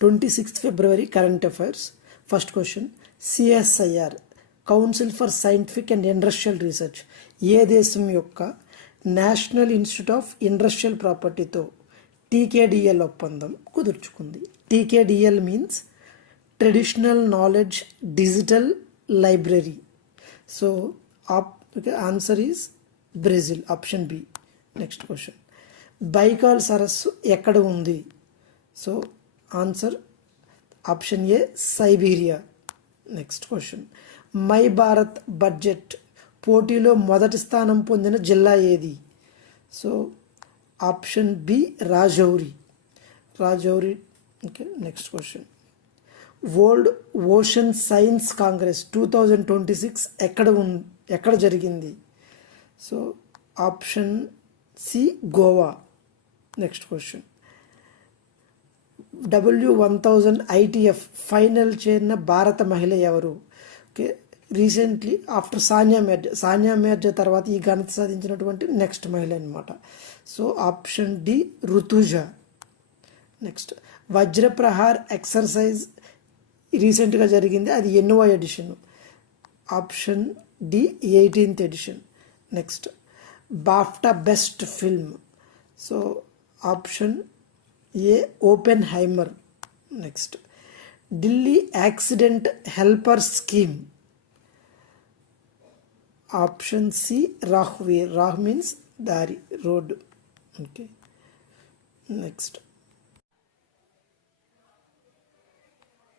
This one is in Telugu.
26th February current affairs. First question, CSIR council for scientific and industrial research ఏ దేశం యొక్క నేషనల్ ఇన్స్టిట్యూట్ ఆఫ్ ఇండస్ట్రియల్ ప్రాపర్టీతో టీకేడిఎల్ ఒప్పందం కుదుర్చుకుంది? TKDL means traditional knowledge digital library. So answer is Brazil, option B. Next question, Baikal సరస్సు ఎక్కడ ఉంది? So answer option A, Siberia. Next question, my Bharat budget పోటీలో మొదటి స్థానం పొందిన జిల్లా ఏది? So option B, Rajouri. Okay. Next question, world ocean science congress 2026 ఎక్కడ జరిగింది? So option C, Goa. Next question, W1000 ITF final చేరిన భారత మహిళ ఎవరు? Okay, recently after Sania Mirza తర్వాత ఈ ఘనత సాధించినటువంటి నెక్స్ట్ మహిళ అనమాట. So option D, Rutuja. Next, Vajra Prahar exercise రీసెంట్గా జరిగింది, అది ఎన్నో edition? Option D, 18th edition. Next, BAFTA best film. So option A, Oppenheimer. Next, Delhi accident helper scheme. Option C, రాహ్వే. రాహ్ మీన్స్ దారి, రోడ్. ఓకే. నెక్స్ట్,